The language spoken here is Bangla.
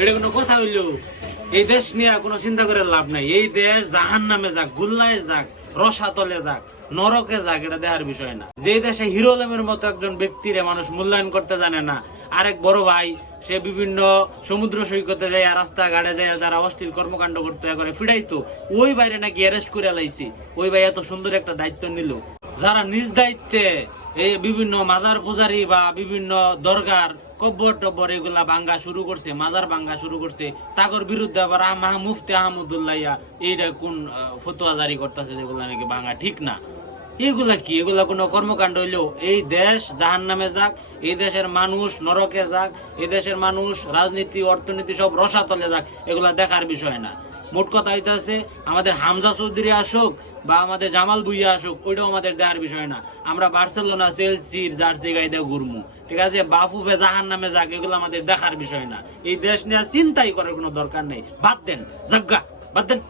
এটা কোনো কথা হইলো? এই দেশ নিয়ে কোনো চিন্তা করে লাভ নাই। এই দেশ জাহান্নামে যাক, গুল্লায় যাক, রসাতলে যাক, নরকে যাক, এটা দেখার বিষয় না। যে দেশে হিরো আলমের মতো একজন ব্যক্তিরে মানুষ মূল্যায়ন করতে জানে না, আরেক বড় ভাই সে বিভিন্ন সমুদ্র সৈকতে যায়, রাস্তাঘাটে যায়, যারা অশ্লীল কর্মকাণ্ড করতে করে ফিরাইতো, ওই বাইরে নাকি অ্যারেস্ট করে লাইছি। ওই ভাই এত সুন্দর একটা দায়িত্ব নিল। যারা নিজ দায়িত্বে এই বিভিন্ন মাজার পূজারি বা বিভিন্ন দরগার কব্বর টব্বর এগুলা ভাঙ্গা শুরু করছে, মাজার ভাঙ্গা শুরু করছে, তাগর বিরুদ্ধে আবার মুফতি আহমদুল্লাহ এইটা কোন ফতোয়া জারি করতেছে যেগুলা নাকি ভাঙ্গা ঠিক না। এগুলা কি? এগুলা কোনো কর্মকাণ্ড হইলেও? এই দেশ জাহান্নামে যাক, এই দেশের মানুষ নরকে যাক, এই দেশের মানুষ রাজনীতি অর্থনীতি সব রসাতলে যাক, এগুলা দেখার বিষয় না। মোট কথা হইতেছে, আমাদের হামজা চৌধুরী আসুক বা আমাদের জামাল ভুইয়া আসুক, ওইটাও আমাদের দেখার বিষয় না। আমরা বার্সেলোনা চেলসির জার্সি গাইতে ঘুরমু, ঠিক আছে? বাফুফে জাহান্নামে যাক, এগুলো আমাদের দেখার বিষয় না। এই দেশ নিয়ে চিন্তাই করার কোনো দরকার নেই। বাদ দেন, জাগ্গা বাদ দেন।